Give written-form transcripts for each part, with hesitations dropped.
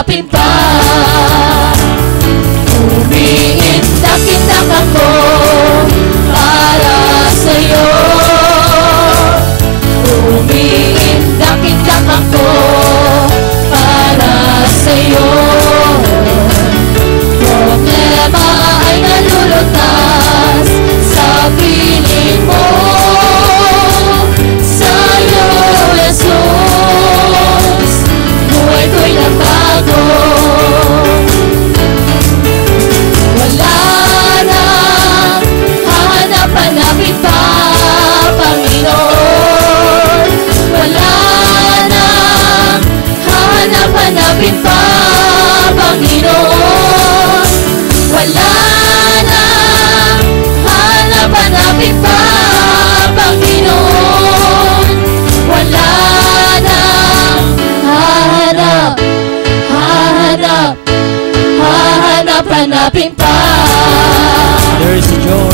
hanapanapin pa. Umiindak-indak ako para sa'yo. Umiindak-indak ako para sa'yo. Problema ay nalulutas sa piling mo. Sa'yo, Jesus, buhay ko'y nagbago. Wala na hahanap-hanapin pa, Panginoon. Wala na hahanap-hanapin pa, Panginoon. Wala na hanap-hanapin pa, Panginoon. Wala na hahanap-hanapin pa. There is a joy.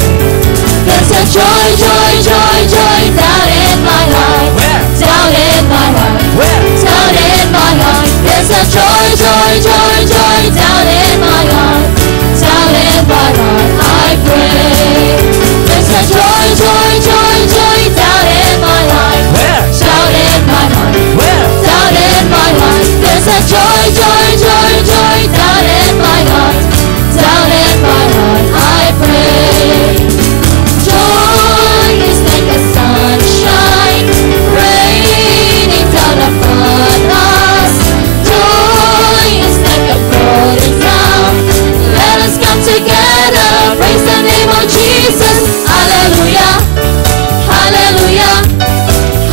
There's a joy, joy, joy, joy down in my heart. Where? Down in my heart. Where? Down in my heart. There's a joy, joy, joy, joy down in my heart. Down in my heart, I pray. There's a joy, joy, joy, joy down in my heart. Where? Down in my heart. Where? Down in my heart. There's a joy, joy, joy, joy down in my heart. Down in my heart, I pray. Joy is like a sunshine raining down upon us. Joy is like a golden crown. Let us come together, praise the name of Jesus. Hallelujah, hallelujah,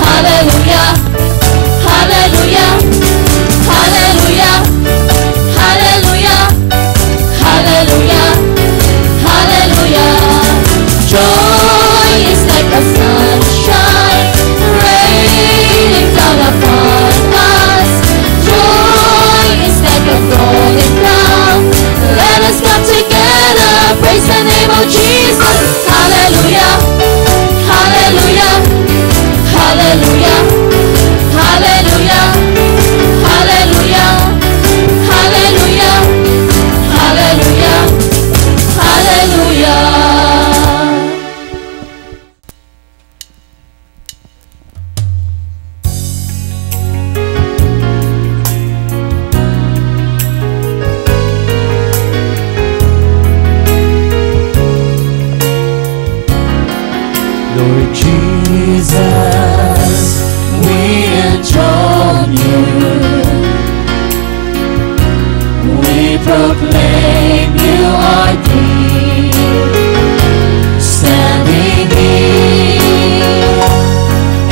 hallelujah, hallelujah, hallelujah, hallelujah, hallelujah, hallelujah. Joy is like a sunshine raining down upon us. Joy is like a golden crown. Let us come together, praise the name of Jesus. Hallelujah, hallelujah, hallelujah, hallelujah, hallelujah, hallelujah, hallelujah, hallelujah. Lord Jesus, We enthrone you. We proclaim you are King. Standing here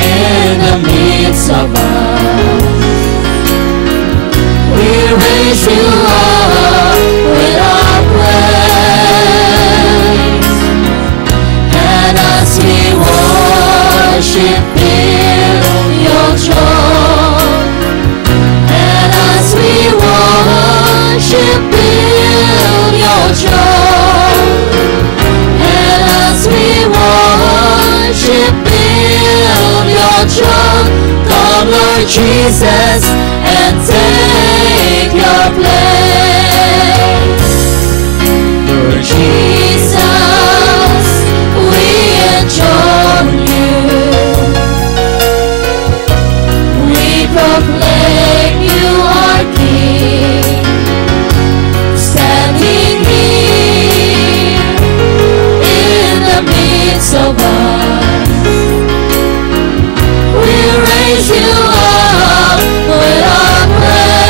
in the midst of us, we raise you up with our praise. And as we worship in your throne, and as we worship in your throne, and as we worship in your throne, come Lord Jesus and take your place. Lord Jesus, we enthrone you. We proclaim you are King. Standing here in the midst of us, we raise you up with our praise.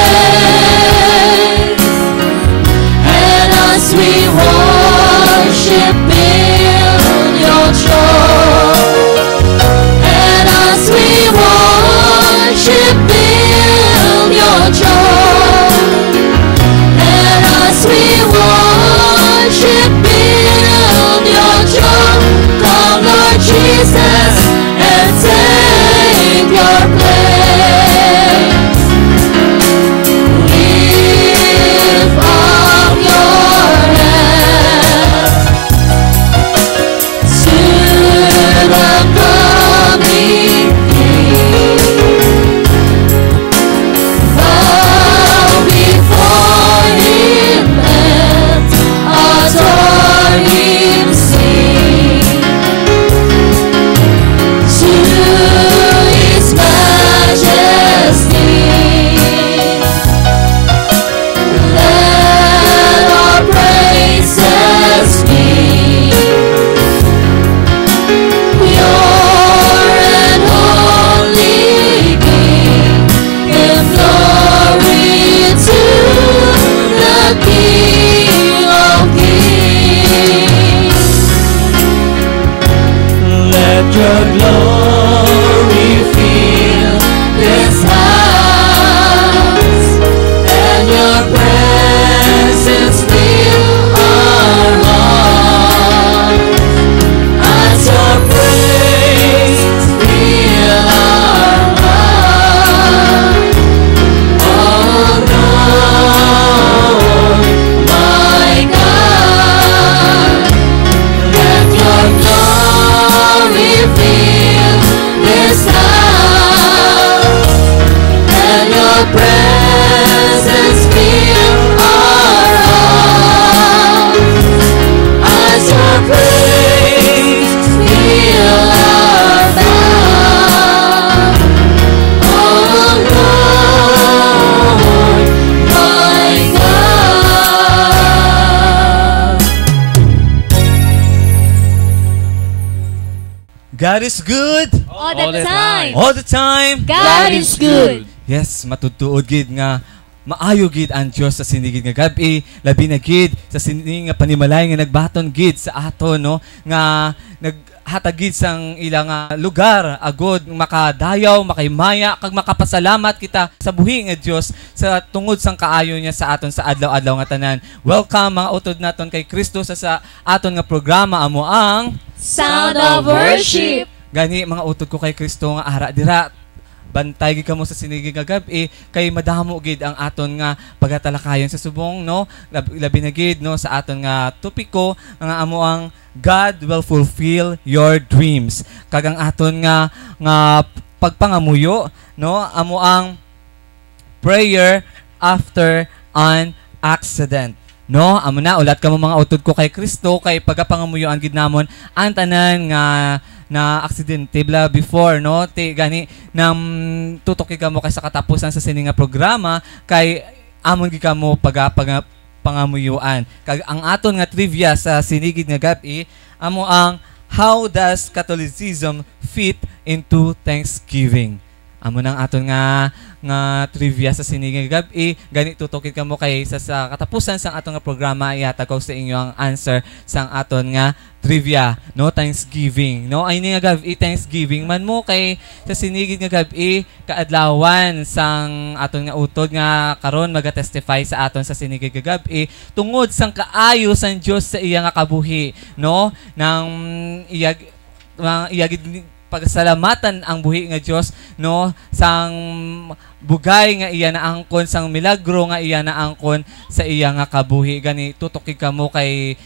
God is good. All the time. All the time. God is good. Yes, matutuod gid nga maayo gid ang Dios sa sinigid nga gabi, labi na gid sa sining nga panimalay nga nagbaton gid sa aton no nga naghatag gid sang ilang lugar agod makadayaw, makaymaya kag makapasalamat kita sa buhi nga Dios sa tungod sang kaayo niya sa aton sa adlaw-adlaw nga tanan. Welcome mga utod naton kay Kristo sa aton nga programa amo ang Sound of Worship. Gani mga utod ko kay Kristo nga ara dira bantay gid kamo sa sinigig nga gabi kay madamo gid ang aton nga pagatalakayon sa subong no labi na gid no sa aton nga topiko nga amo ang God will fulfill your dreams kag ang aton nga pagpangamuyo no amo ang prayer after an accident. No, amo na ulat kamo mga utod ko kay Kristo kay pagapangamuyoan gid namon ang tanan nga na aksidente bla before no ti gani nam tutok kamo kay sa katapusan sa sini nga programa kay amon gid kamo pangamuyuan kag ang aton nga trivia sa sinigid nga gabi amo ang how does Catholicism fit into Thanksgiving. Amo nang aton nga trivia sa sinigig gabi gani tutokit kamo kay sa katapusan sang aton nga programa ihatag ko sa inyo ang answer sang aton nga trivia no Thanksgiving no ay nga gabi Thanksgiving man mo kay sa sinigig nga gabi kaadlawan sang aton nga utod nga karon maga-testify sa aton sa sinigig nga gabi tungod sang kaayo sang Dios sa iya nga kabuhi no nang iyagid pagsalamatan ang buhi nga Dios no sang bugay nga iya na angkon sang milagro nga iya na angkon sa iya nga kabuhi gani tutok kamo kay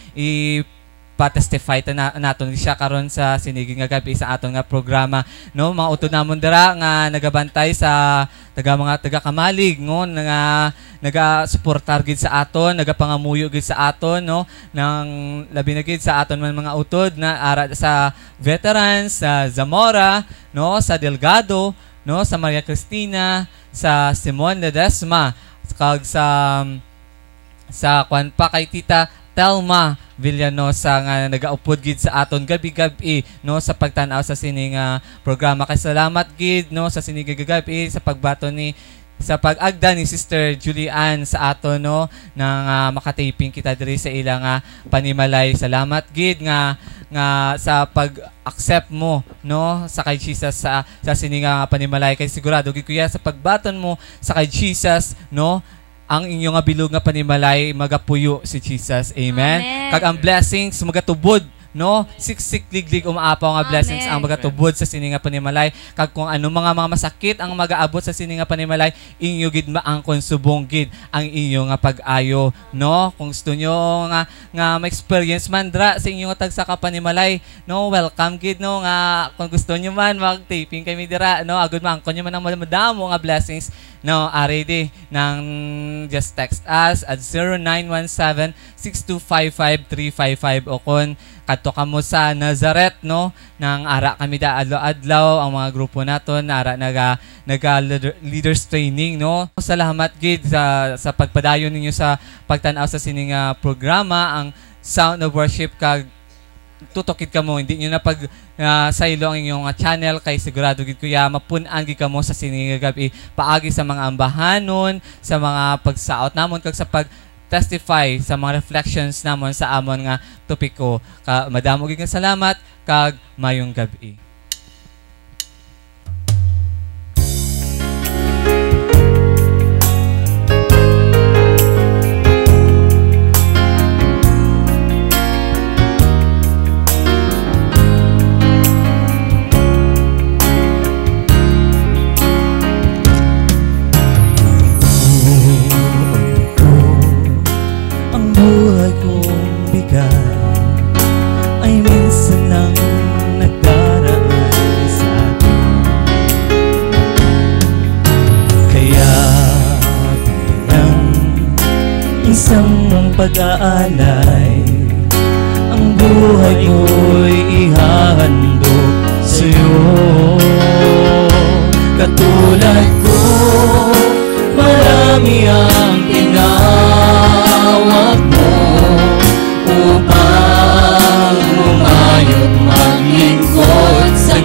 pa-testify naton siya karon sa sinigig nga gabi sa aton nga programa no mga utod namon dira nga nagabantay sa taga kamalig no nga naga-suportar gid sa aton nagapangamuyo gid sa aton no nang labi na gid sa aton man mga utod na ara sa veterans sa Zamora no sa Delgado no sa Maria Cristina sa Simon Ledesma kag sa kwan pa kay Tita Telma Villanosa nga nagaupod gid sa aton gabi-gabi no sa pagtan-aw sa sining programa kay salamat gid no sa sining gabi sa pagbato ni sa pag-agda ni Sister Julian sa aton no nang makataping kita diri sa ilang panimalay. Salamat gid nga sa pag-accept mo no sa kay Jesus sa sining panimalay kay sigurado gid kuya sa pagbaton mo sa kay Jesus no ang inyong bilog nga panimalay magapuyo si Jesus. Amen. Amen. Kag ang blessings magatubod no siksik-liglig umaapaw nga blessings ang magatubod sa sini nga panimalay kag kung ano mga masakit ang magaabot sa sini nga panimalay inyo gid maangkon subong gid ang inyo nga pag-ayo no kung gusto nyo nga ma-experience man dra sa inyo nga tagsa ka panimalay no welcome gid no nga kung gusto nyo man mag-taping kami dira no agud maangkon nyo man ang madamo nga blessings no ready nang just text us at 0917-6255-355 o kung kadto kamo sa Nazareth no nang ara kami da adlaw-adlaw ang mga grupo naton ara naga leaders training no salamat gid sa pagpadayon ninyo sa pagtan-aw sa sining programa ang Sound of Worship kag tutokit kamo hindi niyo na pag saylo ang inyong channel kay sigurado gid kuya mapun-an gid kamo sa sining gabi paagi sa mga ambahanon sa mga pagsaot namon kag sa testify sa mga reflections namon sa amon nga topiko. Madamo gid nga salamat kag mayong gabi. Pag-aalay ang buhay ko'y ihahandog sa'yo. Katulad ko, marami ang tinawag mo upang lumayo't maglingkod sa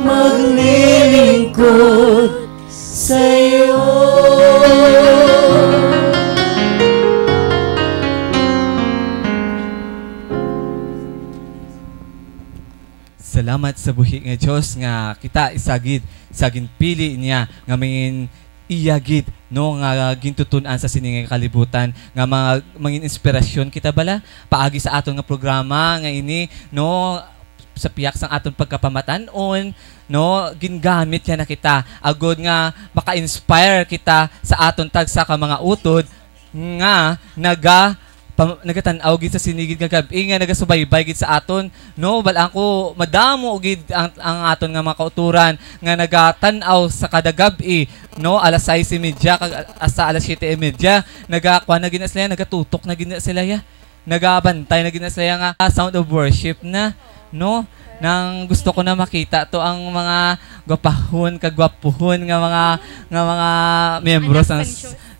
maglilingkod sa'yo. Salamat sa buhi nga Diyos nga kita isagid saging pili niya nga mangin iyagid no nga gintutunan sa sining nga kalibutan nga mga mangin inspirasyon kita bala paagi sa aton nga programa nga ini no sa piyak sang aton pagkapamatan-on no gingamit yan na kita agod nga maka-inspire kita sa aton tagsa ka mga utod nga nagatan-aw gid sa sinigid nga gabi nga nagasubaybay gid sa aton no bal ako madamo gid ang aton nga mga kauturan nga nagatan-aw sa kada gabi no alas 6:30 kag asa alas 7:30 nagakuan na gid sila nagatutok na gid sila ya nagabantay na gid sila nga sound of worship na no nang gusto ko na makita to ang mga gwapahon kagwapuhon nga mga miyembro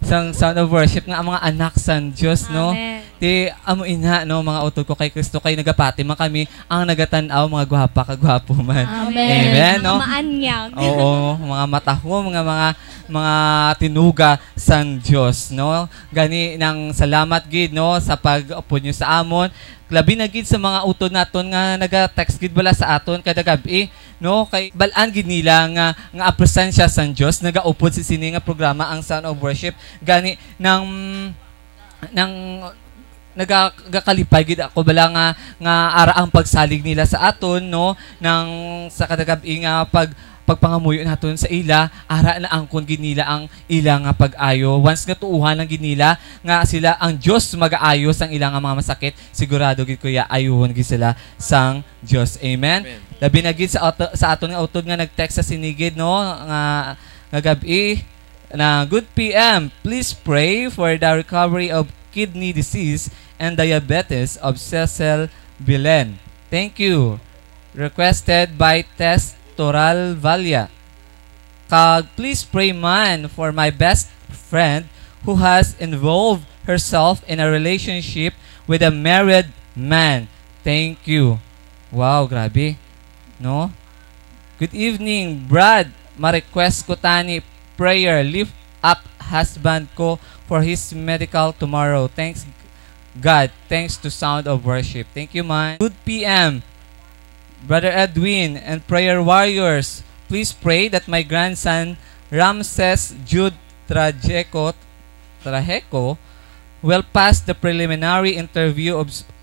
sang sound of worship nga ang mga anak san Dios no ti amo ina no mga utod ko kay Kristo kay nagapati man kami ang nagatan-aw mga gwapa kagwapo man amen no maanyag oo mga matahom mga tinuga sang Dios no gani nang salamat gid no sa pag-upod niyo sa amon labi na gid sa mga utod naton nga naga-text gid bala sa aton kada gabi no kay balaan gid nila nga presensya sang Dios nagaupod sa sini nga programa ang Sound of Worship gani nang nagakalipay gid ako bala nga ara ang pagsalig nila sa aton no nang sa kada gabi nga pagpangamuyo naton sa ila ara na angkon gid nila ang ila nga pag-ayo once nga tuuhan lang gid nila nga sila ang Dios mag-aayos ang ila nga mga masakit sigurado gid kuya ayuhon gid sila sang Dios amen, labi na gid sa aton nga utod nga nag-text sa sinigid no nga gabi na good PM please pray for the recovery of kidney disease and diabetes of Cecil Bilen thank you requested by Tess Toral Valia. Please pray man for my best friend who has involved herself in a relationship with a married man. Thank you. Wow, grabe. No? Good evening, Brad. Ma-request ko tani prayer. Lift up husband ko for his medical tomorrow. Thanks God. Thanks to Sound of Worship. Thank you, man. Good PM. Brother Edwin and prayer warriors, please pray that my grandson Ramses Jude Trajeco will pass the preliminary interview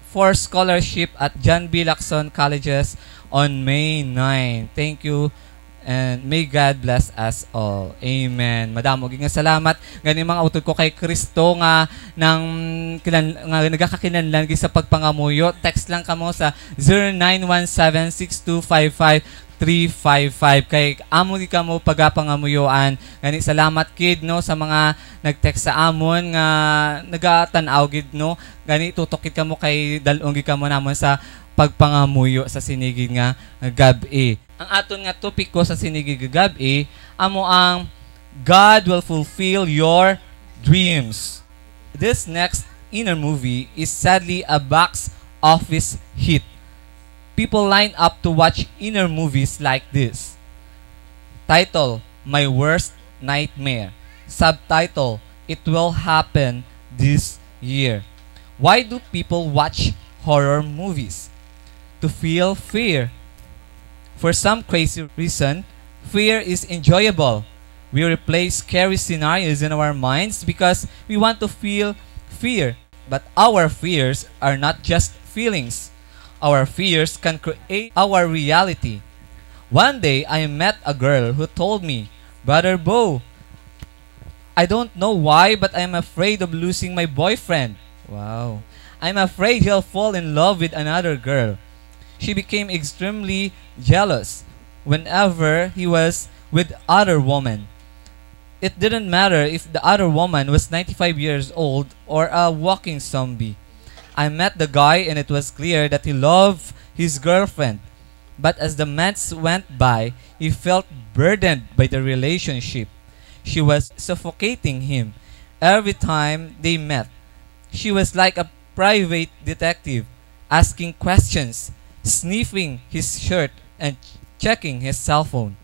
for scholarship at John B. Lacson Colleges on May 9. Thank you and may God bless us all. Amen. Madamo nga salamat gani mga utod ko kay Kristo nga nagakakinanlan gid sa pagpangamuyo. Text lang kamo sa 0917-6255-355 kay amo gid kamo pagapangamuyoan. Gani salamat kid no sa mga nag-text sa amon nga nagatan-aw gid no. Gani tutok kid kamo kay dalong gid kamo namon sa pagpangamuyo sa sinigid nga gabi. Ang aton nga topiko sa sinigid nga gabi amo ang God will fulfill your dreams. This next inner movie is sadly a box office hit. People line up to watch inner movies like this. Title, My Worst Nightmare. Subtitle, It Will Happen This Year. Why do people watch horror movies? To feel fear. For some crazy reason, fear is enjoyable. We replay scary scenarios in our minds because we want to feel fear. But our fears are not just feelings. Our fears can create our reality. One day, I met a girl who told me, Brother Bo, I don't know why, but I'm afraid of losing my boyfriend. Wow. I'm afraid he'll fall in love with another girl. She became extremely jealous whenever he was with other women. It didn't matter if the other woman was 95 years old or a walking zombie. I met the guy and it was clear that he loved his girlfriend. But as the months went by, he felt burdened by the relationship. She was suffocating him every time they met. She was like a private detective, asking questions, sniffing his shirt and checking his cell phone.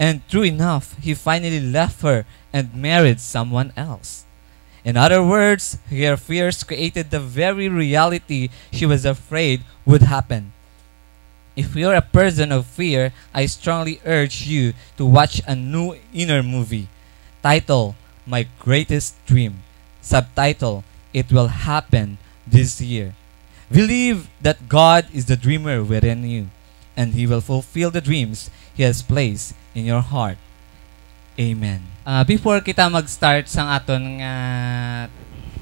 And true enough, he finally left her and married someone else. In other words, her fears created the very reality she was afraid would happen. If you're a person of fear, I strongly urge you to watch a new inner movie. Title, My Greatest Dream. Subtitle, It Will Happen This Year. Believe that God is the dreamer within you, and He will fulfill the dreams He has placed in your heart. Amen. Before kita mag-start sa aton nga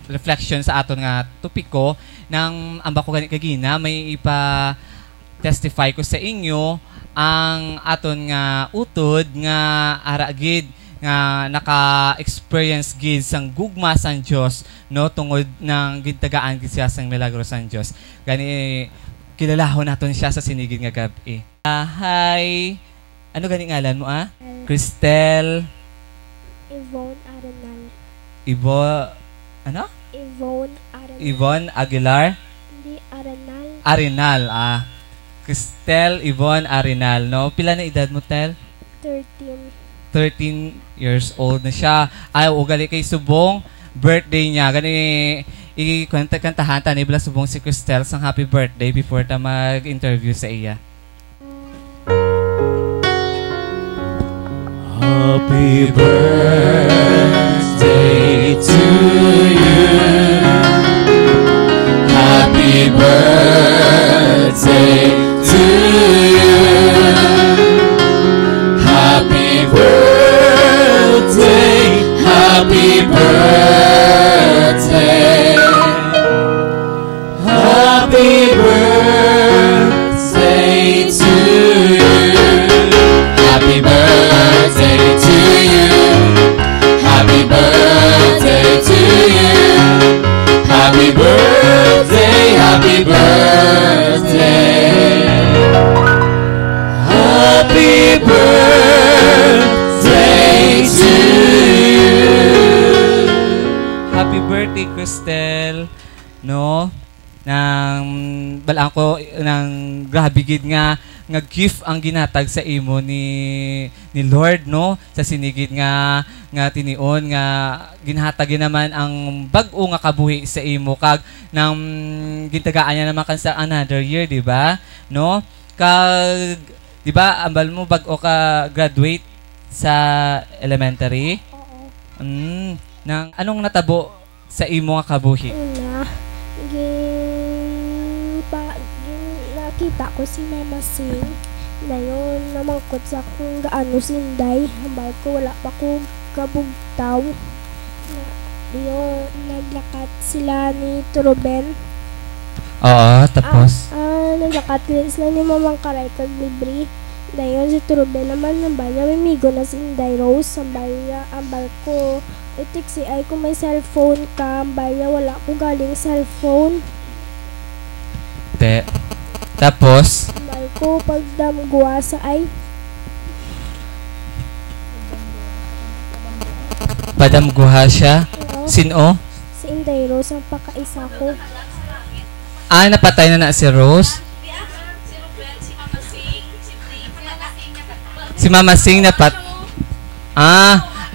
reflection sa aton nga topiko, nang amba ko gani kagina, may ipa-testify ko sa inyo ang aton nga utod nga aragid nga naka-experience gid sang gugma sang Dios no tungod ng gintagaan gid siya sang milagro sang Dios. Gani kilalahon naton siya sa sinigid nga gabi. Hi. Ano gani ngalan mo Cristel Yvonne Arenal. Ano? Yvonne Arenal. Yvonne Aguilar? Hindi, Arenal. Arenal, Cristel Yvonne Arenal, no? Pila na edad mo, Tel? 13. 13 years old na siya. Ay, ugali kay Subong. Birthday niya. Gani, i-kantahan ta ni Bla Subong si Cristel sang happy birthday before ta mag-interview sa iya. Happy birthday to you. Happy birthday to you. Happy birthday. Happy birthday. Happy birthday to you. Happy birthday to you. Happy birthday to you. Happy birthday, happy birthday. Happy birthday to you. Happy birthday, Cristel. No? Nang balaan ko nang grabe gid nga gift ang ginatag sa imo ni Lord, no, sa sinigid nga tinion nga ginhatag naman ang bag-o nga kabuhi sa imo kag nang gintagaan niya naman kan sa another year, di ba, no, kag di ba ambal mo bag-o ka graduate sa elementary. Oo. Nang anong natabo sa imo nga kabuhi? Una, nakita ko si Mama Sing na yun namangkot sa kung gaano sinday. Hambal ko wala pa ko kabugtaw. Yun, naglakat sila ni Turuben. Oo, tapos? Naglakat sila ni Mamang Karay kag libre. Dayon si Turuben naman nambal niya may migo na sinday Rose. Hambal niya, ambal ko itiksi ay kung may cellphone ka. Hambal niya wala ko galing cellphone. Tapos? Hambal ko pagdamguwa sa ay. Padamguha siya? Oo. Sino? Si Inday Rose ang pakaisa ko. Napatay na si Rose? Si Mama Sing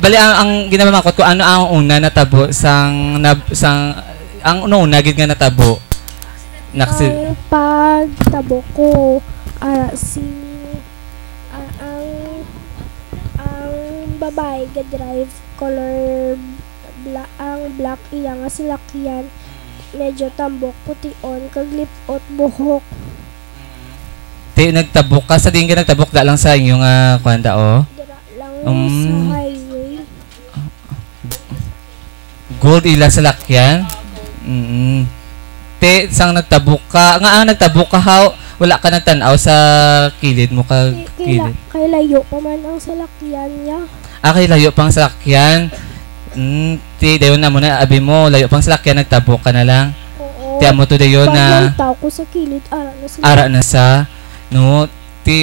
bali ang ginamakot ko ano ang una natabo ang una gid nga natabo. Ang pagtabo ko ang babae ga drive color black iya nga silakyan medyo tambok pution kag lipot buhok. Nagtabok ka sa din ka nagtabok da lang sa inyo nga kwanda Dira lang sa highway. Gold ila sa lakyan. Sang nagtabok ka nga nagtabok ka wala ka nagtanaw sa kilid mo ka kilid. Kay layo pa man ang salakyan niya. Kay layo pang salakyan. Dayon na mo na abi mo layo pang salakyan nagtabok ka na lang. Oo. Tiyan mo to dayon na paglantaw ko sa kilid ara na sa no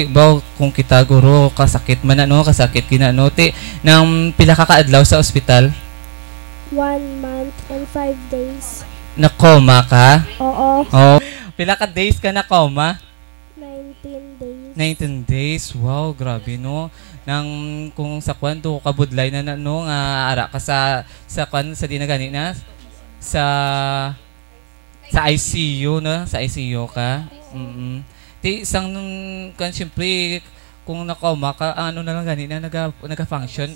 baw kung kita guro kasakit man kasakit kina nang pila ka kaadlaw sa ospital. 1 month and 5 days. Na coma ka? Oo. Pila ka days ka na coma? 19 days. 19 days. Wow, grabe no. Nang kung sa kwan do kabudlay na no nga ara ka sa kwan sa dinagani na sa ICU no, sa ICU ka. Ti isang kan siyempre kung nakauma ka ano na lang gani na naga-function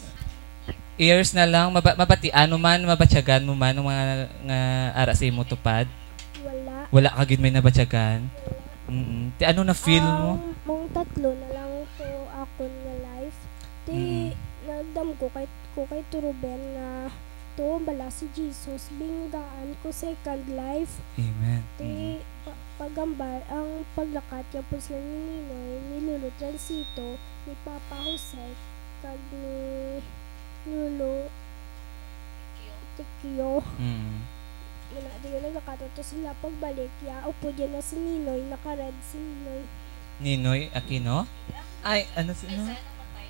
ears na lang mabatian mo man mabatyagan mo man ng mga nga ara sa imo tupad. Wala ka gid may nabatyagan. Ti ano na feel mo? Mong tatlo na lang to akon nga life. Ti nagdam ko kay Turuben nga to bala si Jesus binggaan ko second life. Amen. Ti pagambal ang paglakat ya po sila ni Ninoy ni Lolo Transito ni Papa Jose kag ni Lolo Tikyo. Muna di ko nagkakato sila pagbalik ya upo dyan na si Ninoy naka-red si Ninoy. Ninoy Aquino? Ay ano si no?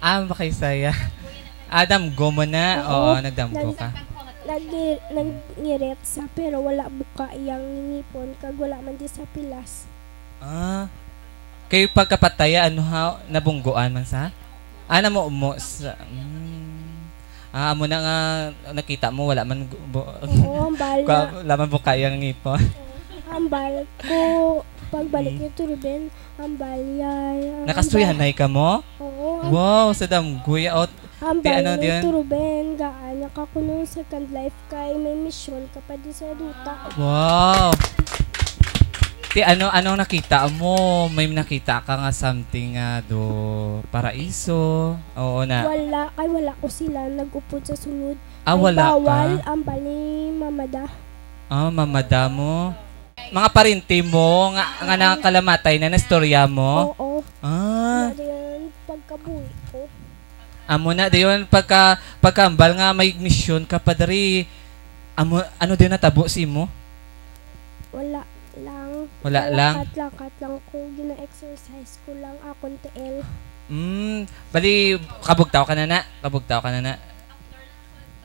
Makaysaya. Adam go mo na. Oo, nagdamgo ka. Nag-ngiret sa pero wala buka iyang ngipon kag wala man di sa pilas. Kayo pagkapataya ano ha nabunggoan man sa? Mo sa amo na nga nakita mo wala man Oo, ambal na. wala man buka iyang ngipon. Ambal ko pagbalik ni Turuben, ambal ya. Nakasuyanay ka mo? Oo. Wow, sa damgoy out. Ambal ano ni diyan? Turuben, gaan ako nung second life kay may mission ka pa di sa duta. Wow. Ti ano nakita mo? May nakita ka nga something do paraiso. Oo na. Wala ko sila nag-upod sa sulod. Wala bawal, ka. ambal ni Mamada. Mamada mo. Mga parinti mo nga nakakalamatay na nastorya mo. Oo. Yan pagkabuhi ko. Amo na dayon pagkaambal nga may mission ka pa dari. Ano din natabo si mo? Wala lang. Lakat lang ko gina-exercise ko lang akong TL. Bali kabugtaw ka na.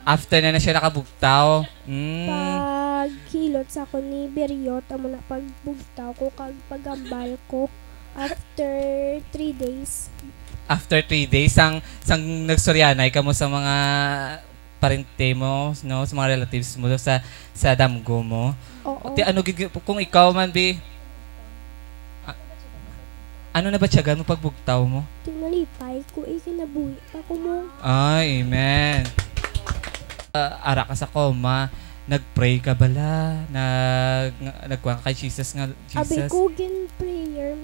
After na siya nakabugtaw. Paghilot sa ako ni Beriot amo na pagbugtaw ko kag pagambal ko after 3 days. After 3 days sang nagsoryanay ka mo sa mga parente mo, no, sa mga relatives mo sa damgo mo. Oo. Ti ano kung ikaw man bi ano na ba tiyagan mo pagbugtaw mo? Tinalipay ko kinabuhi pa ko mo. Ay, amen. Ara ka sa coma, nagpray ka bala, nagkuha kay Jesus nga Jesus. Abi ko gin prayer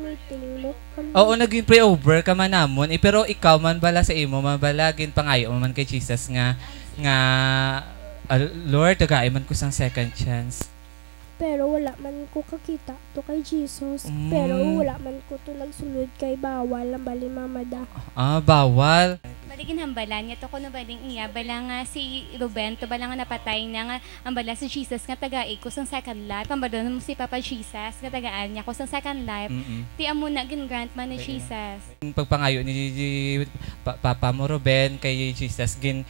meeting mo. Oo, naging pray over ka man namon. Pero ikaw man bala sa imo, man bala gin pangayo man kay Jesus nga Lord, tagay man ko sang second chance. Pero wala man ko kakita to kay Jesus. Pero wala man ko to nagsulod kay bawal ang bali Mamada. Bawal. Baligin hambalan nga to kuno baling iya bala nga si Ruben to bala nga napatay na nga ang bala si Jesus nga tagai ko sang second life pambadon mo si Papa Jesus nga tagaan niya ko sang second life ti amo na gin grant man ni Jesus. Pagpangayo ni Papa mo Ruben kay Jesus gin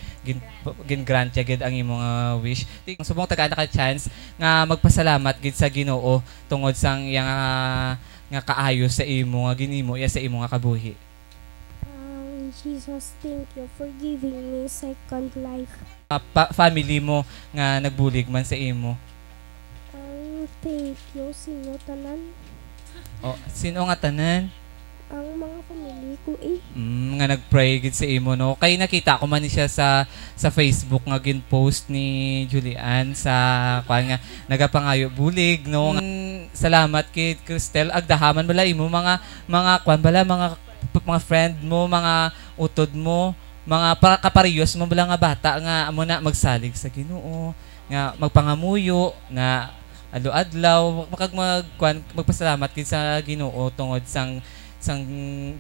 grant ya gid ang imong wish. Subong tagaan ka chance nga magpasalamat gid sa Ginoo tungod sang iyang nga kaayo sa imo nga ginimo iya sa imo nga kabuhi. Jesus, thank you for giving me second life. Family mo nga nagbulig man sa imo. Thank you sino tanan. Sino nga tanan? Ang mga family ko nga nagpray gid sa imo no. Kay nakita ko man siya sa Facebook nga gin-post ni Julian sa kuan nga nagapangayo bulig no. Salamat kay Cristel agdahaman bala imo mga kuan bala mga friend mo, mga utod mo, mga kapariyos mo bala nga bata nga amo na magsalig sa Ginoo, nga magpangamuyo, nga adlaw magpasalamat kid sa Ginoo tungod sang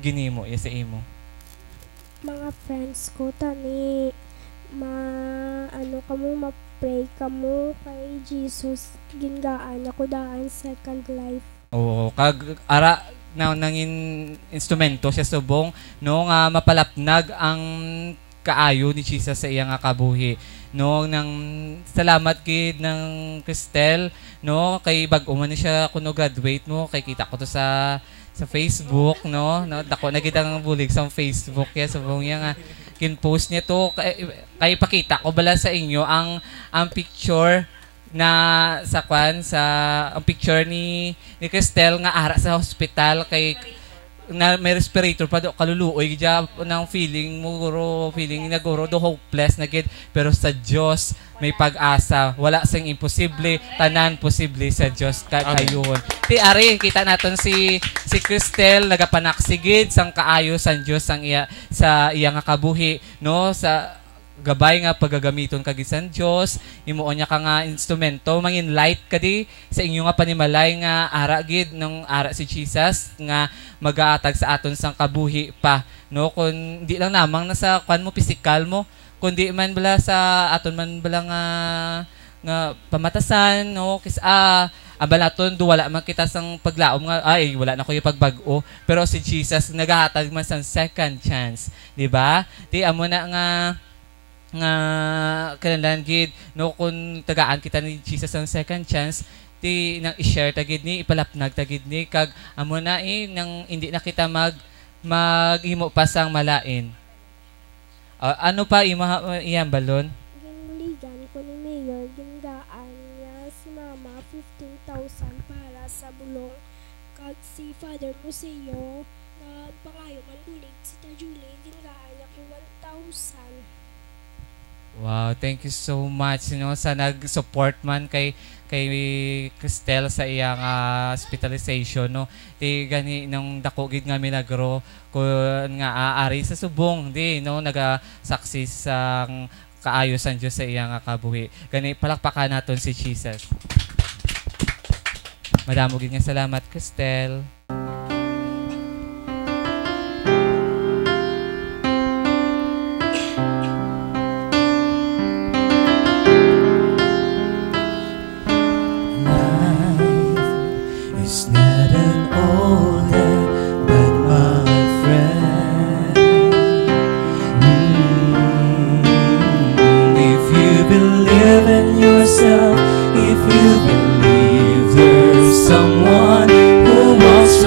ginimo ya sa imo. Mga friends ko tani kamo ma-pray kamo kay Jesus gingaan ako daan second life. Oo, kag ara nangin instrumento siya subong no nga mapalapnag ang kaayo ni Jesus sa iya nga kabuhi no nang salamat kid ng Cristel no kay bag-o man siya kuno graduate mo kay kita ko to sa sa Facebook, no? Dako na kitang bulig sa Facebook kaya subong niya nga kin-post niya to kay ipakita ko bala sa inyo ang picture na sa ang picture ni Cristel nga ara sa hospital kay na may respirator pa do kaluluoy gid ng feeling na guro do hopeless na gid pero sa Dios may pag-asa wala sing imposible tanan posible sa Dios kayon ti ari kita naton si Cristel nagapanaksigid sang kaayo sang Dios sang iya sa iya nga kabuhi no sa gabay nga paggagamiton kag isan Dios imuon niya ka nga instrumento mangin light kadi sa inyo nga panimalay nga ara gid nang ara si Jesus nga magaatag sa aton sang kabuhi pa no kun di lang namang nasa kwan mo physical mo kundi man bala sa aton man bala nga pamatasan no kis abalaton do wala man kita sang paglaom nga ay wala na ko yung pagbag-o pero si Jesus nagahatag man sang second chance di ba di amo na nga kailangan gid no kung tagaan kita ni Jesus ang second chance ti nang i-share tagid ni ipalapnag tagid ni kag amo na nang hindi na kita maghimo pa sang malain ano pa iyang balon Ginbuligan ko ni Mayor gingaan niya si Mama 15,000 para sa bulong kag si Father Museo na pangayo man bulig si Ta Julie gingaan niya ko 1,000. Wow, thank you so much sa nag-support man kay Cristel sa iyang hospitalization no. Di gani nang dako gid nga milagro kun nga aari sa subong di no nagasaksi sang kaayo sang Dios sa iyang kabuhi. Gani palakpakan naton si Jesus. Madamo gid nga salamat Cristel. If you believe there's someone who wants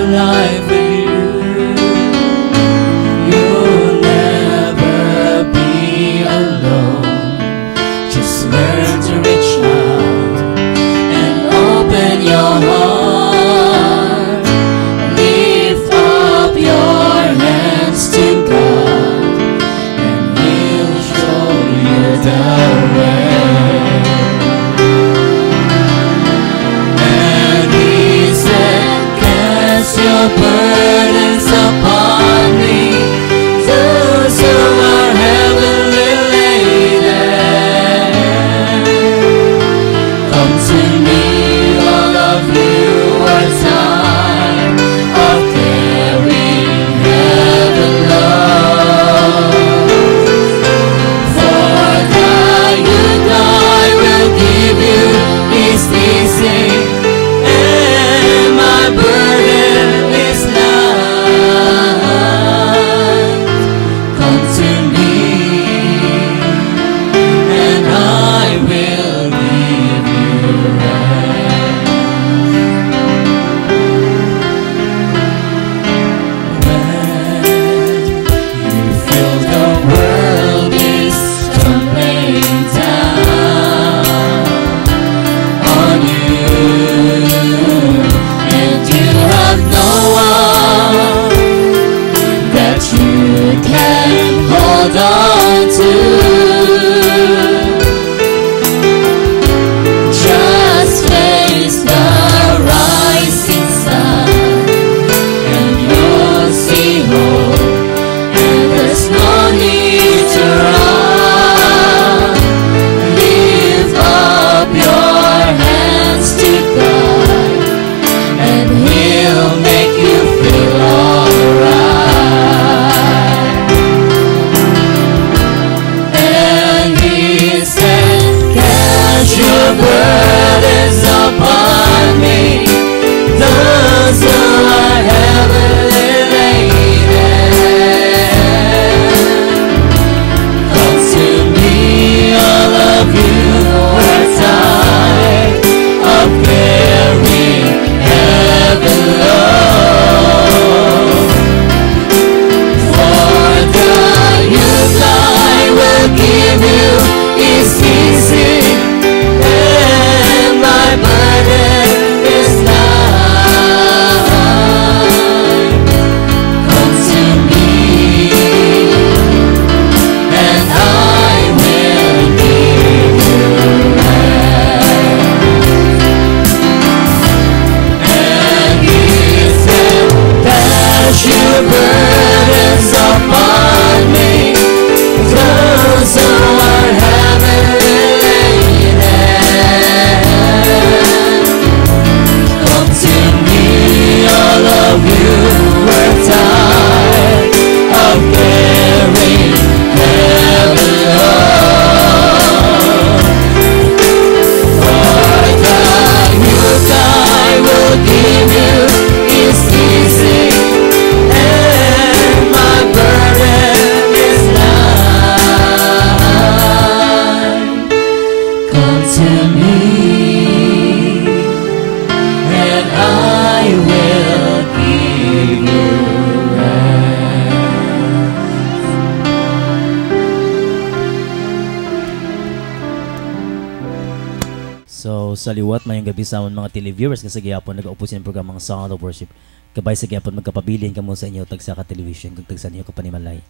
sa liwat mayong gabi sa amon mga televiewers nga sa gihapon nag-upo sa programang Sound of Worship. Kabay sa gihapon magkapabilin kamo sa inyo tagsa ka television kag tagsa niyo kapanimalay.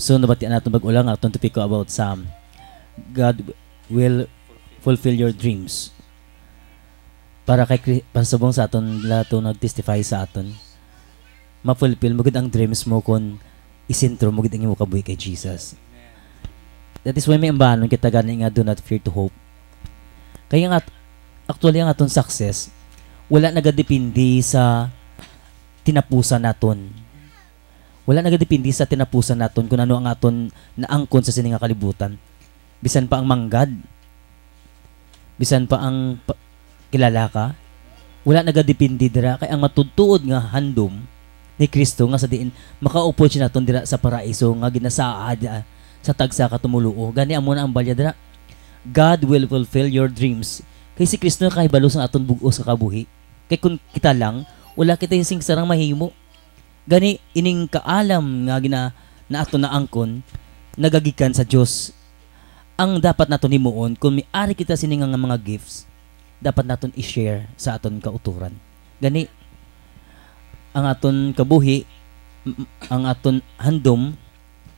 So nabatian naton bag-ulang atong topiko about sa God will fulfill your dreams. Para kay pasubong sa aton lato nag-testify sa aton. Ma-fulfill mo gid ang dreams mo kon isentro mo gid ang imong kabuhi kay Jesus. That is why may ambanon kita gani nga do not fear to hope. Kaya nga actually ang aton success wala nagadepende sa tinapusan naton. Wala nagadepende sa tinapusan naton kung ano ang aton naangkon sa sining nga kalibutan. Bisan pa ang manggad. Bisan pa ang kilala ka. Wala nagadepende dira kay ang matudtuod nga handom ni Kristo nga sa diin makaupo siya naton dira sa paraiso nga ginasaad sa tagsa ka tumuluo. Gani amo na ang balya dira. God will fulfill your dreams. Kay si Kristo kay balos ang aton bug-os sa kabuhi. Kay kung kita lang wala kita yung singsarang mahimo. Gani ining kaalam nga na aton na angkon nagagikan sa Dios. Ang dapat naton himuon kung miari kita sining nga mga gifts, dapat naton i-share sa aton kauturan. Gani ang aton kabuhi, ang aton handom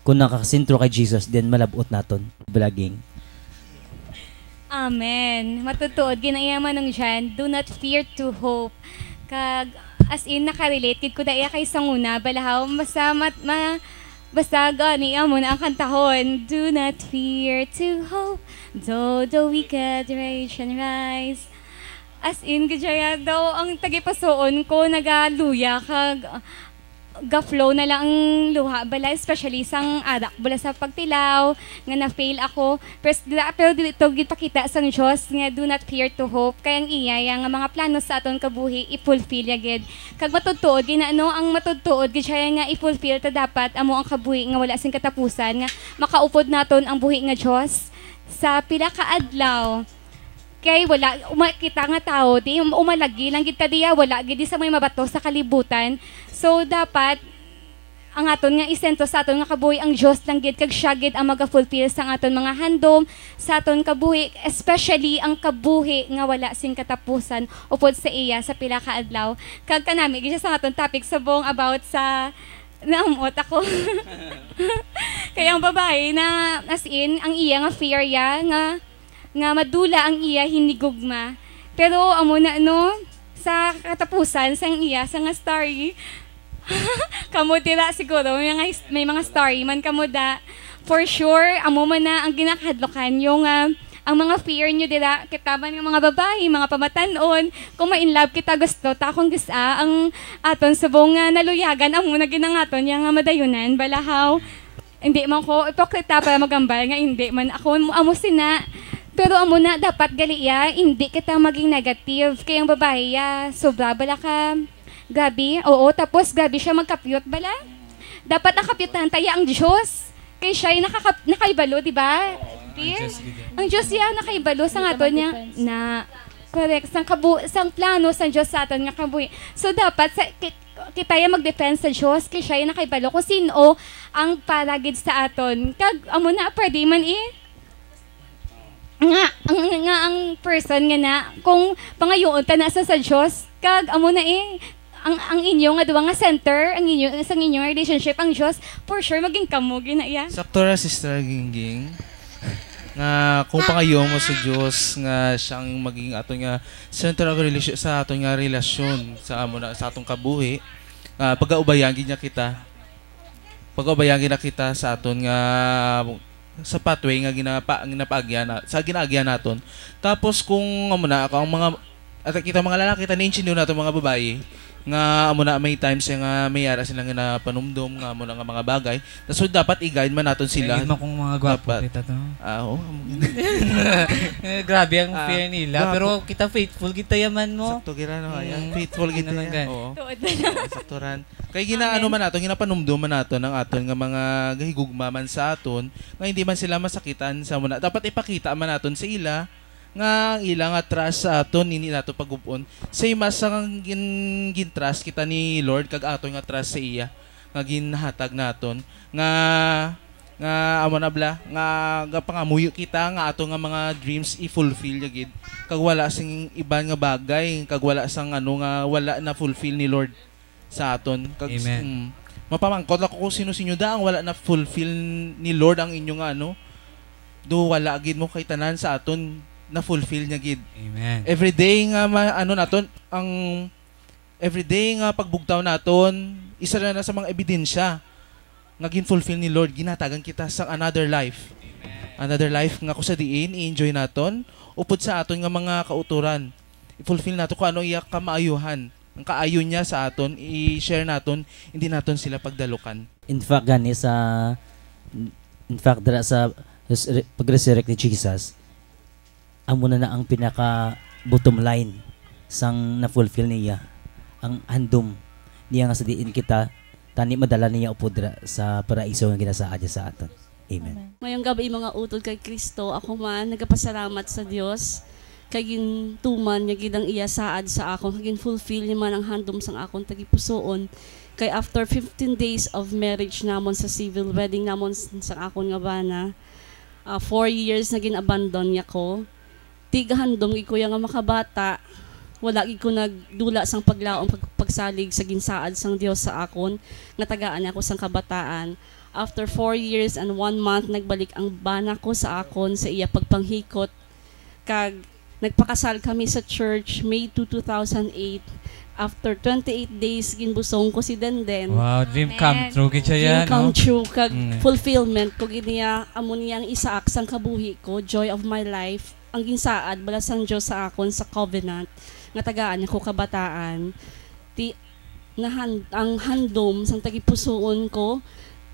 kung nakakasentro kay Jesus, then malabot naton vlogging. Amen. Matutuod ginayaman ng Jan, do not fear to hope. Kag as in nakarelate kid ko daya kay sanguna balahaw basta gani amo na ang kantahon. Do not fear to hope, though the wicked rage and rise. As in gajaya daw ang tagipasoon ko nagaluya kag ga-flow na lang ang luha bala, especially sang adak bala sa pagtilaw nga na-fail ako pero dito gid pakita sang Dios nga do not fear to hope kay ang iya nga mga plano sa aton kabuhi i-fulfill gid kag matudtuod ginaano ang matudtuod gid siya nga i-fulfill ta dapat amo ang kabuhi nga wala sing katapusan nga makaupod naton ang buhi nga Dios sa pila ka adlaw. Kay wala umakita nga tao di umalagi lang gid ta diya wala gid sa may mabato sa kalibutan. So dapat ang aton nga isentro sa aton nga kabuhi ang Dios lang gid kag siya gid ang maga-fulfill sa aton mga handom sa aton kabuhi, especially ang kabuhi nga wala sing katapusan upod sa iya sa pila ka adlaw. Kag kanami gid sa aton topic subong about sa naamot ako. Kaya ang babae na as in ang iya nga fear ya nga madula ang iya hinigugma. Pero amo na no sa katapusan sang iya sa nga story. Kamo dira siguro may mga story man kamo da. For sure amo man na ang ginakahadlokan yung ang mga fear nyo dira kitaban ng mga babae, mga pamatanon, kung ma-in love kita gusto ta kung gisa ang aton subong naluyagan amo na ginangaton yang madayunan balahaw. Hindi man ko ipokrita para magambal nga hindi man ako amo sina. Pero amo na dapat galiya, hindi kita maging negative. Kaya ang babae, sobra bala ka. Gabi, oo, tapos gabi siya magkapyot bala. Dapat nakapyutan tayo ang Diyos. Kaya siya ay nakaibalo, di ba? Ang Diyos nakaibalo sa aton niya na correct, sang plano sa Diyos sa aton nga kabuhi. So dapat kita mag-defense sa Diyos kaya siya ay nakaibalo kung sino ang paragid sa aton. Kag amo na pwede man ang person nga na kung pangayoon ta nasa sa Dios kag amo na ang inyo nga duwa nga center ang inyo sa inyong relationship ang Dios for sure maging kamo ginaya. Sakto ra Sister Gingging nga kung pangayoon mo sa Dios nga siyang maging ato nga center of relation sa ato nga relasyon sa amo na sa atong kabuhi pagaubayagin niya kita sa aton nga sa pathway nga ginaagya naton. Tapos kung amo na ang mga kita mga lalaki ta-intindihan nato mga babae nga amo na may times nga may ara sila nga panumdum nga amo na nga mga bagay. So dapat i-guide man naton sila. Ay, kung mga gwapo kita to. Oo. Grabe ang fear nila. Gwapo. Pero kita faithful kita yaman mo. Sakto gira no ayan. Faithful kita yan. Oo. Tuod na lang. Sakto ran. Kay ginaano man naton, ginapanumdum man naton ang aton nga mga gahigugma man sa aton nga hindi man sila masakitan sa muna. Dapat ipakita man naton sa ila nga ilang trust sa aton nini nato pagupon say mas ang gin-trust kita ni Lord kag aton nga trust sa iya nga ginhatag naton nga nga amo na bla nga gapangamuyo kita nga ato nga mga dreams i-fulfill gid kag wala sing iban nga bagay kag wala sang ano nga wala na fulfill ni Lord sa aton kag mapamangkot ako kung sino-sino da ang wala na fulfill ni Lord ang inyo nga ano do wala gid mo kay tanan sa aton na fulfill niya gid. Amen. Everyday nga ano naton ang everyday nga pagbugtaw naton isa na sa mga ebidensya nga gin-fulfill ni Lord, ginatagan kita sa another life. Another life nga ko sa diin, i-enjoy naton, upod sa aton nga mga kauturan. I-fulfill nato kung ano iya kamaayuhan. Ang kaayon niya sa aton, i-share naton, hindi naton sila pagdalukan. In fact, dara sa pag-resurrect ni Jesus, amo na ang pinaka bottom line sang na-fulfill niya. Ang handom niya nga sa diin kita, tani madala niya upod sa paraiso nga ginasaad niya sa aton. Amen. Ngayong gabi mga utod kay Kristo, ako man nagapasalamat sa Dios kay gintuman niya gidang iya saad sa akon, kay fulfill niya man ang handom sang akon tagipusoon. Kay after 15 days of marriage namon sa civil wedding namon sa akon nga bana, 4 years na gin-abandon niya ko. Tigahandom gi kuya nga makabata, wala gid ko nagdula sang paglaom pagsalig sa ginsaad sang Dios sa akon nga tagaan ako sang kabataan. After 4 years and 1 month nagbalik ang bana ko sa akon sa iya pagpanghikot kag nagpakasal kami sa church May 2, 2008. After 28 days ginbusong ko si Denden. Wow, dream come true gid siya yan. Dream come true kag fulfillment ko gid niya amo niyang isaak sang kabuhi ko, joy of my life. Ang ginsaad bala sang Dios sa akon sa covenant nga tagaan ako kabataan. Ang handom sang tagipusoon ko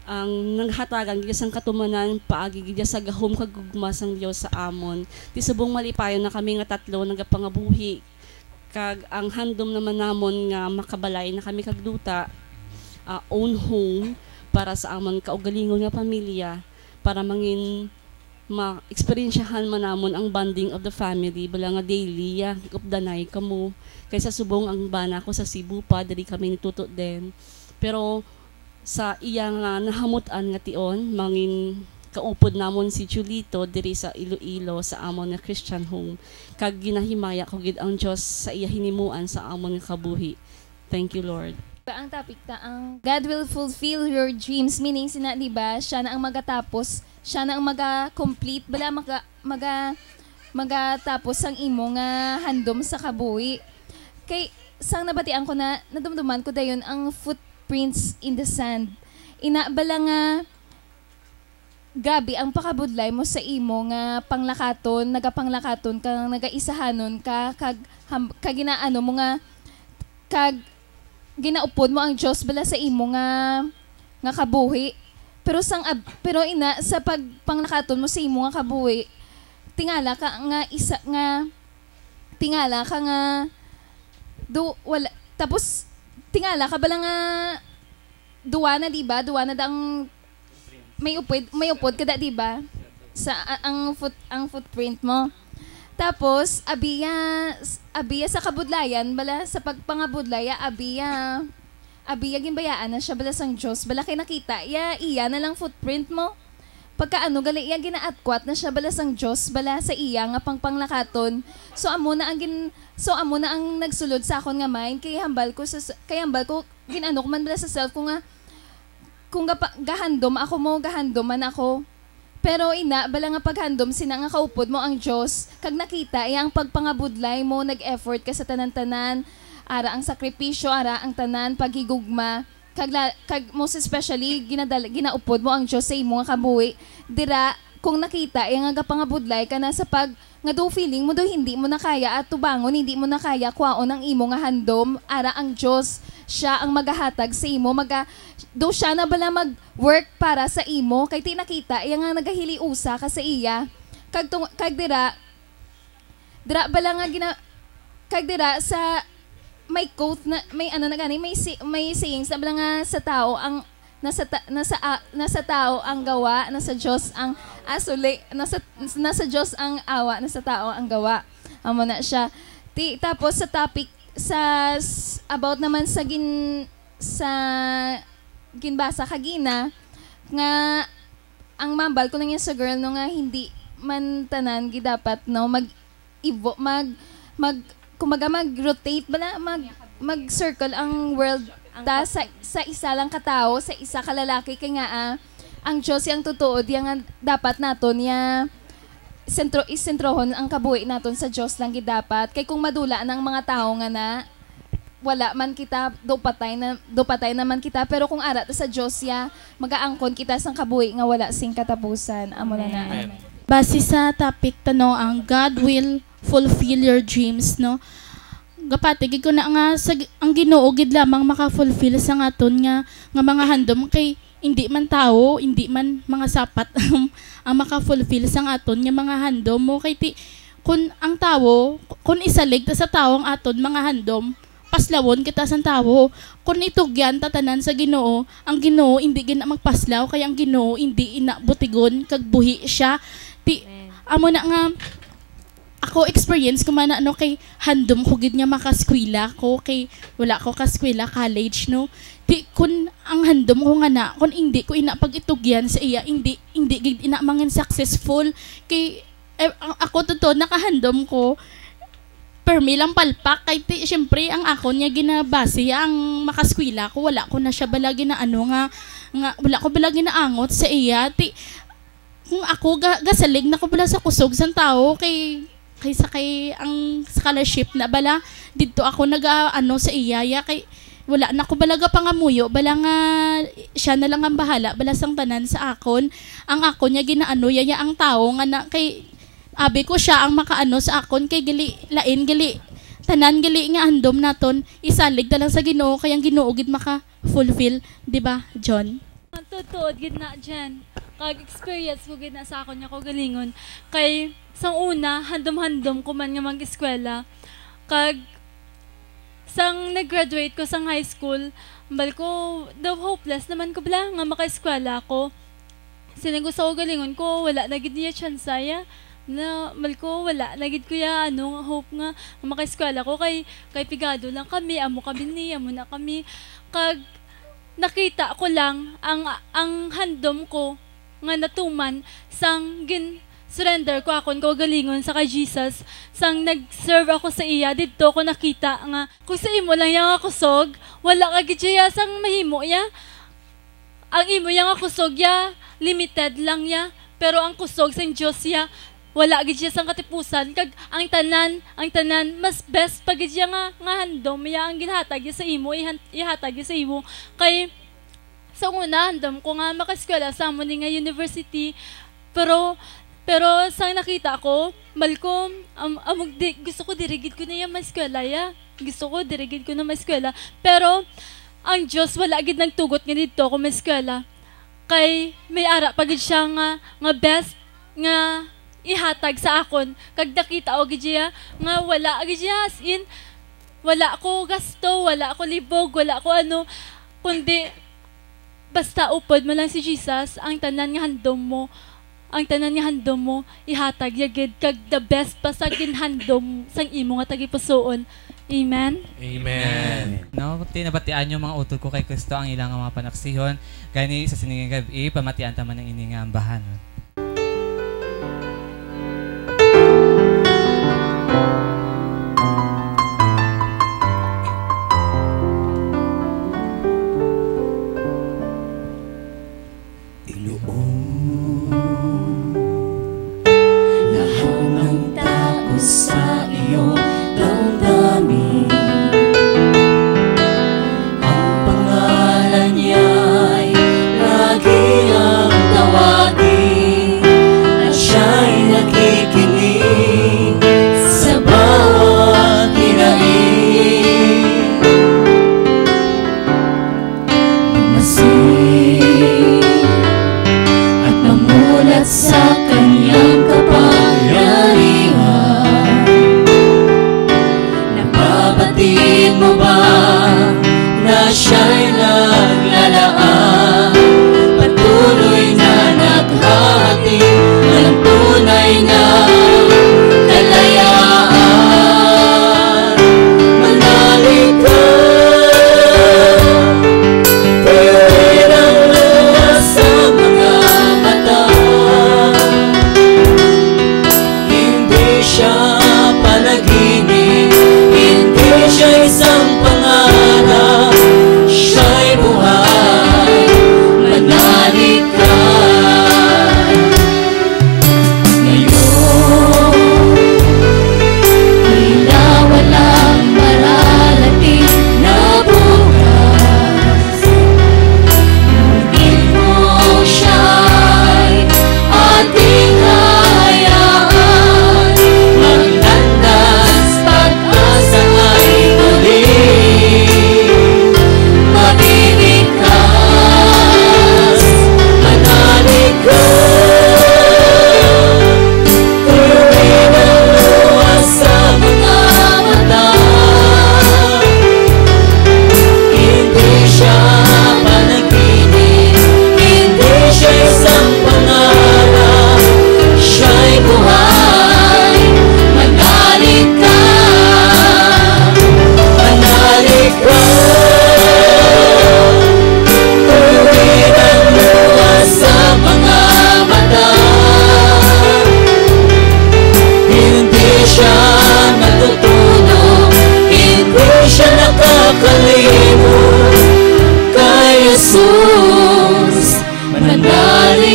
ang naghatagan gid sang katumanan paagi gid sa gahom kag gugma sang Dios sa amon. Ti subong malipayon na kami nga tatlo nagapangabuhi kag ang handom naman namon nga makabalay na kami kag duta own home para sa amon kaugalingon nga pamilya para mangin ma-experiensyahan man namon ang bonding of the family bala nga daily updanay kamo kaysa subong ang bana ko sa Cebu pa diri kami nituto din pero sa iya nga nahamutan nga tion mangin kaupod namon si Julito diri sa Iloilo sa amon nga Christian home kag ginahimaya ko gid ang Dios sa iya hinimuan sa amon nga kabuhi. Thank you Lord. Ang topic ta ang God will fulfill your dreams, meaning sina di ba siya na ang magatapos, siya na ang maga-complete bala magatapos ang imo nga handom sa kabuhi. Kay sang nabatian ko na nadumduman ko dayon ang footprints in the sand. Ina bala nga gabi ang pakabudlay mo sa imo nga panglakaton, nagapanglakaton ka, nagaisahanon ka kag ginaano mo nga kag ginaupod mo ang Dios bala sa imo nga kabuhi. Pero ina sa pagpanglakaton mo sa imo nga kabuhi, tingala ka nga wala tapos tingala ka bala nga duwa na diba? Duwa na ang may upod kada diba? Sa ang footprint mo. Tapos abiya sa kabudlayan bala sa pagpangabudlaya abiya ginbayaan na siya bala sang Dios bala kay nakita iya na lang footprint mo pagkaano gali iya ginaatkwat na siya bala sang Dios bala sa iya nga pangpanglakaton so amo na ang nagsulod sa akon nga mind kay hambal ko ginano ko man bala sa self ko nga kung gahandom man ako pero ina bala nga paghandom sina nga kaupod mo ang Dios kag nakita iyang pagpangabudlay mo nag-effort ka sa tanan-tanan ara ang sakripisyo ara ang tanan paghigugma kag most especially ginaupod mo ang Dios sa imo nga kabuhi dira kung nakita iyang nga pangabudlay ka na sa pag nga do feeling mo do hindi mo na kaya at tubangon hindi mo na kaya kwaon ang imo nga handom ara ang Dios siya ang magahatag sa imo do siya na bala mag-work para sa imo kay tinakita iya nga nagahiliusa ka sa iya kag dira bala nga kag dira sa may quote na may ano na gani may sayings na bala nga sa tao ang nasa tao ang gawa nasa Dios ang asuli nasa Dios ang awa nasa tao ang gawa amo na siya tapos sa topic about naman sa ginbasa kagina nga ang mambal ko lang yan sa girl no nga hindi man tanan dapat no kumaga mag-rotate bala mag-circle ang world sa isa lang katao sa isa ka lalaki kay nga ang Diyos yang totoo yang dapat naton ya isentrohon ang kabuhi naton sa Diyos lang dapat kay kung madula ng mga tao nga na wala man kita do patay naman kita pero kung ara sa Diyos ya magaangkon kita sang kabuhi nga wala sing katapusan amo na. Base sa topic tanong ang God will fulfill your dreams no. Gapatigid ko na nga ang Ginoo gid lamang maka-fulfill sa aton nga mga handom kay hindi man tao, hindi man mga sapat ang maka-fulfill sa aton nga mga handom mo kay kun ang tao kun isalig ta sa tawo ang aton mga handom paslawon kita sa tao. Kung itugyan tatanan sa Ginoo, ang Ginoo hindi gina magpaslaw kaya ang Ginoo hindi inabutigon kag buhi siya. Amo na nga ako experience ko man ano kay handom ko gid nga makaskwela ko kay wala ko kaskwela college no. Kun ang handom ko nga na kun hindi ko ina pag-itugyan sa iya hindi gid ina mangan successful kay ako totoo nakahandom ko permi lang palpak kay syempre ang ako niya ginabase ang makaskwela ko wala ko na siya balagi na ano nga wala ko balagi na angot sa iya kung ako gasalig na ko bala sa kusog sang tao kay ang scholarship na bala dito ako nag-ano sa iya kay wala na ko balaga pangamuyo bala nga siya na lang ang bahala bala sang tanan sa akon ang ako niya ginaano yaya ang tao nga na kay abi ko siya ang makaano sa akon kay gali tanan gali nga andom naton isalig na lang sa Ginoo kay ang Ginoo gid maka-fulfill di ba John? Totoo gid na dyan kag experience ko gid na sa akon nga ko galingon kay sang una handom-handom ko man nga mag-eskwela kag sang nag-graduate ko sang high school bal ko daw hopeless naman ko bala nga maka-eskwela ko sinagusto ko galingon ko wala na gid niya chance ya na malko wala nagid ko ya hope nga maka-eskwela ko kay pigado lang kami amo na kami kag nakita ko lang ang handom ko nga natuman sang surrender ko akon ko galingon sa kay Jesus sang nag-serve ako sa iya didto ko nakita nga kung sa imo lang yang kusog wala ka gid ya sang mahimo ya ang imo yang kusog ya limited lang ya pero ang kusog sang Dios ya wala gid siya sang katipusan kag ang tanan mas best pag gid siya nga handom ya ang ginhatag sa imo ihatag sa imo kay sa una handom ko nga maka-eskwela sa amo ni nga university pero sang nakita ko malko gusto ko dirigid ko na yung eskwela ya gusto ko dirigid ko na eskwela pero ang Dios wala gid nagtugot nga didto ko eskwela kay may ara pagid siya nga best nga ihatag sa akon kag nakita og gidya nga wala gidya as in wala ko gasto wala ko libog wala ko kundi basta upod mo lang si Jesus ang tanan nga handom mo ihatag yagid kag the best pa sa ginhandom sang imo nga tagipusoon. Amen. No, tinabatian yung mga utod ko kay Kristo ang ilang mga panaksihon gani sa sininging gabi pamatian ta man ang ini nga ambahan.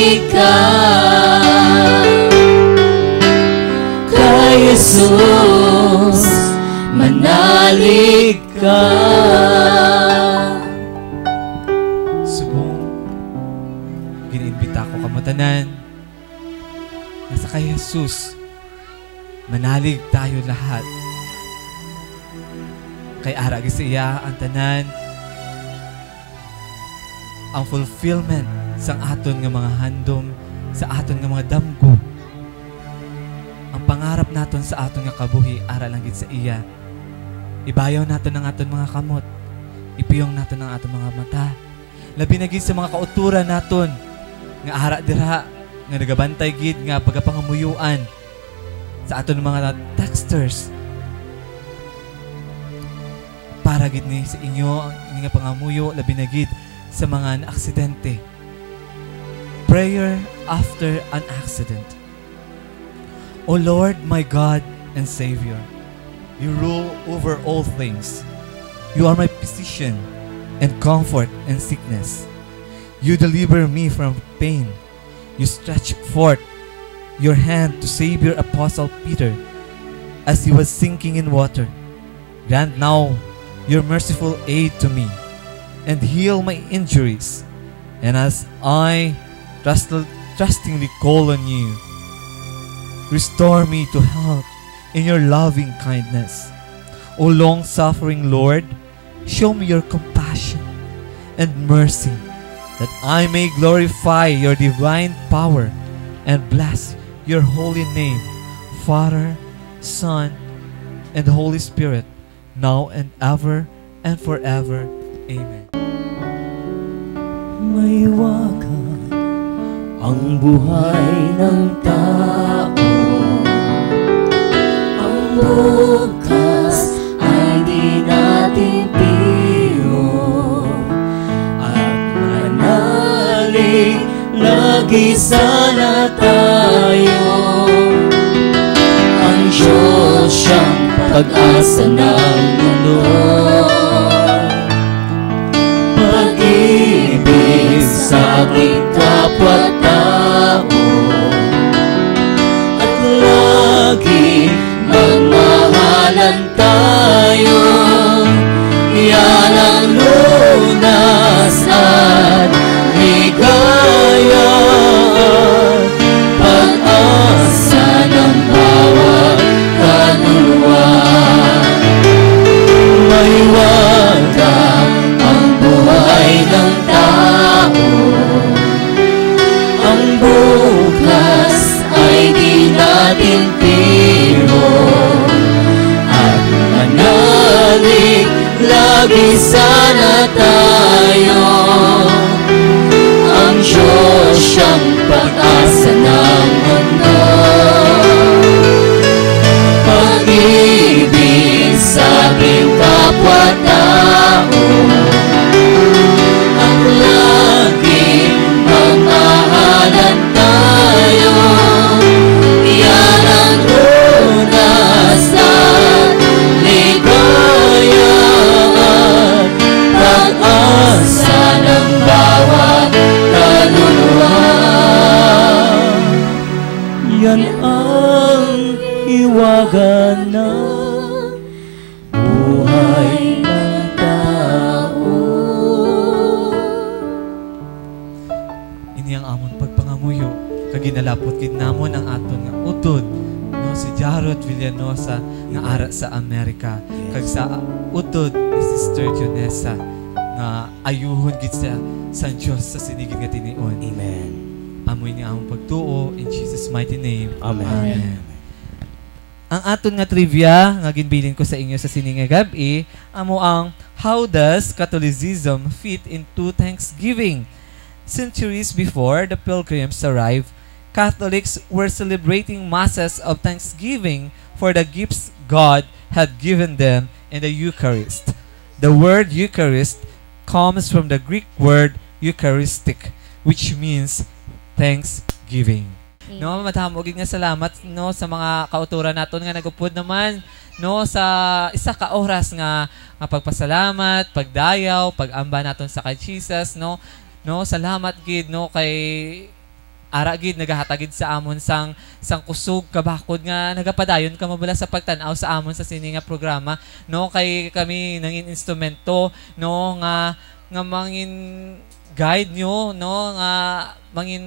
Manalig ka kay Jesus, manalig ka. Subong, giniimbita ko kamatanan. Nasa kay Jesus, manalig tayo lahat. Kay aragi siya ang tanan, ang fulfillment sa aton nga mga handom, sa aton nga mga damgo. Ang pangarap naton sa aton nga kabuhi, ara lang gid sa iya. Ibayaw naton ang aton mga kamot, ipiyong naton ang aton mga mata. Labi na gid sa mga kauturan naton, nga ara dira, nga nagabantay gid nga pagapangamuyuan sa aton mga texters. Para gid ni sa inyo ang inyong nga pangamuyo, labi na gid sa mga aksidente. Prayer after an accident. O Lord, my God and Savior, you rule over all things. You are my physician and comfort in sickness. You deliver me from pain. You stretch forth your hand to save your apostle Peter as he was sinking in water. Grant now your merciful aid to me and heal my injuries. And as I trustingly call on you, restore me to health in your loving kindness. O long-suffering Lord, show me your compassion and mercy, that I may glorify your divine power and bless your holy name, Father, Son, and Holy Spirit, now and ever and forever. Amen. May waga ang buhay ng tao, ang bukas ay di natin biro, at manalig lagi sana tayo. Ang Diyos siyang pag-asa ng mundo, pag-ibig sa ating kapwa-tao, at lagi magmahalan tayo. Yan ang lunas at ligaya, pag-asa ng bawat kaluluwa. May waga ang buhay ng tao, ang bukas ay di natin biro, at manalig lagi sana tayo. Ang Diyos siyang pag-asa ng mundo, pag-ibig sa ating kapwa-tao, at laging magmahalan tayo. Yan ang lunas at ligaya, at pag-asa ng bawat kaluluwa. Yan ang hiwaga ng buhay ng tao. Ini ang amon pagpangamuyo, kaginalapot gid namon ang aton nga utod, no, si Jarrod Villanosa nga ara sa Amerika, kag sa utod ni Sister Dionesa nga ayuhon gid sa Dios sa sinigid nga tinion. Amen. Amoy ni among pagtuo in Jesus mighty name. Amen. Amen. Ang aton nga trivia nga ginbilin ko sa inyo sa sining nga gabi amo ang how does Catholicism fit into Thanksgiving? Centuries before the pilgrims arrived, Catholics were celebrating masses of thanksgiving for the gifts God had given them in the Eucharist. The word Eucharist comes from the Greek word Eucharistic, which means thanksgiving. No, madamo gid nga salamat no sa mga kauturan naton nga nagupod naman no sa isa ka oras nga pagpasalamat, pagdayaw, pag-amba naton sa kay Jesus no. No, salamat gid no kay ara gid nagahatagid sa amon sang kusog kabakod nga nagapadayon ka mabala sa pagtan-aw sa amon sa sini nga programa, no, kay kami nangin instrumento, no, nga mangin guide nyo, no, nga mangin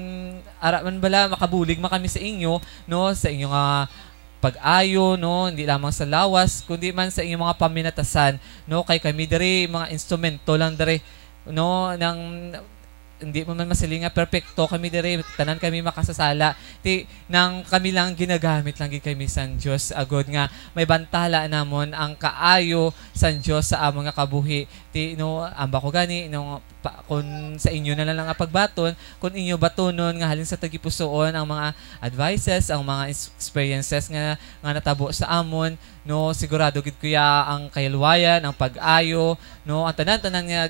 ara man bala makabulig makami sa inyo, no, sa inyo nga pag-ayo, no, hindi lamang sa lawas kundi man sa inyong mga paminatasan, no, kay kami diri mga instrumento lang diri, no, nang hindi mo man masilinga perfecto kami diri, tanan kami makasasala ti nang kami lang ginagamit lang gid kami san Dios agod nga may bantala namon ang kaayo san Dios sa among nga kabuhi ti, no, amba ko gani no, kung sa inyo na lang ang pagbaton, kung inyo batonon nga halin sa tagipusoon ang mga advices, ang mga experiences nga natabo sa amon, no, sigurado gid kuya ang kayalwayan, ang pag-ayo, no, ang tanan-tanan nga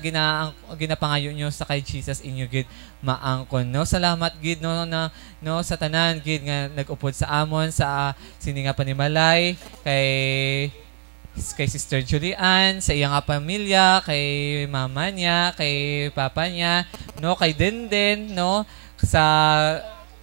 ginapangayo nyo sa kay Jesus inyo gid maangkon, no. Salamat gid, no, sa tanan gid nga nag-upod sa amon sa sini nga panimalay kay Sister Julian, sa iyang pamilya, kay mama niya, kay papa niya, no, kay Denden, no, sa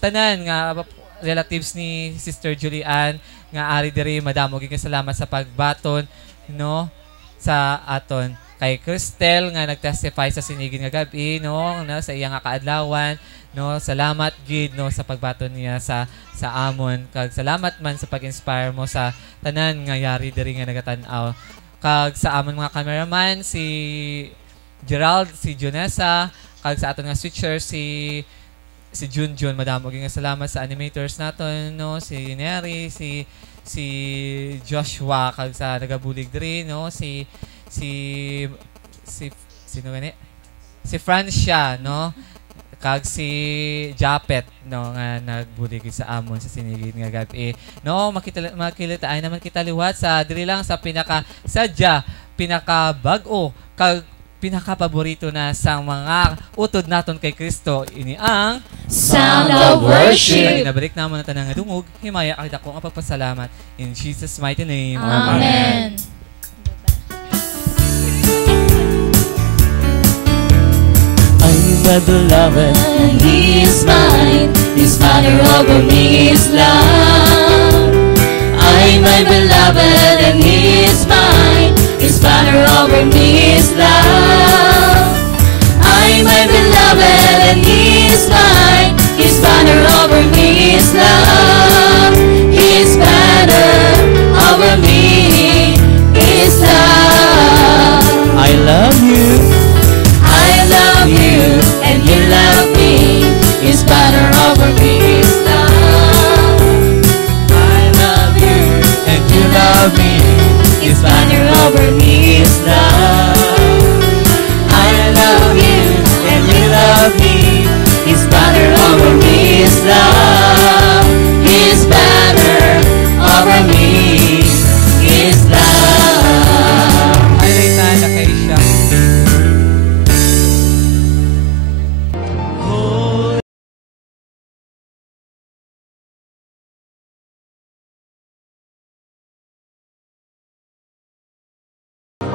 tanan nga relatives ni Sister Julian nga ari diri madamo gyud salamat sa pagbaton, no, sa aton kay Cristel nga nagtestify sa sinigid nga gabi, no, sa iyang kaadlawan, no, salamat gid, no, sa pagbaton niya sa amon, kag salamat man sa pag-inspire mo sa tanan nga yari diri nga nagatan-aw, kag sa amon mga cameraman si Gerald, si Junessa, kag sa aton nga switcher si Junjun, madamo gyud nga salamat sa animators naton, no, si Neri, si Joshua, kag sa nagabulig diri, no, sino gani? Si Francia, no? Kag si Japet, no, nga nagbulig sa amon sa sinigid nga gabi. No, makilitaan naman kita liwat sa diri lang sa pinaka-sadya, pinaka-bag-o, kag pinaka-paborito na sa mga utod naton kay Kristo. Ini ang Sound of Worship. Nabalik naman na tanang nga dungog, himaya akita ko ang pagpasalamat. In Jesus' mighty name. Amen. I'm the beloved, He is mine.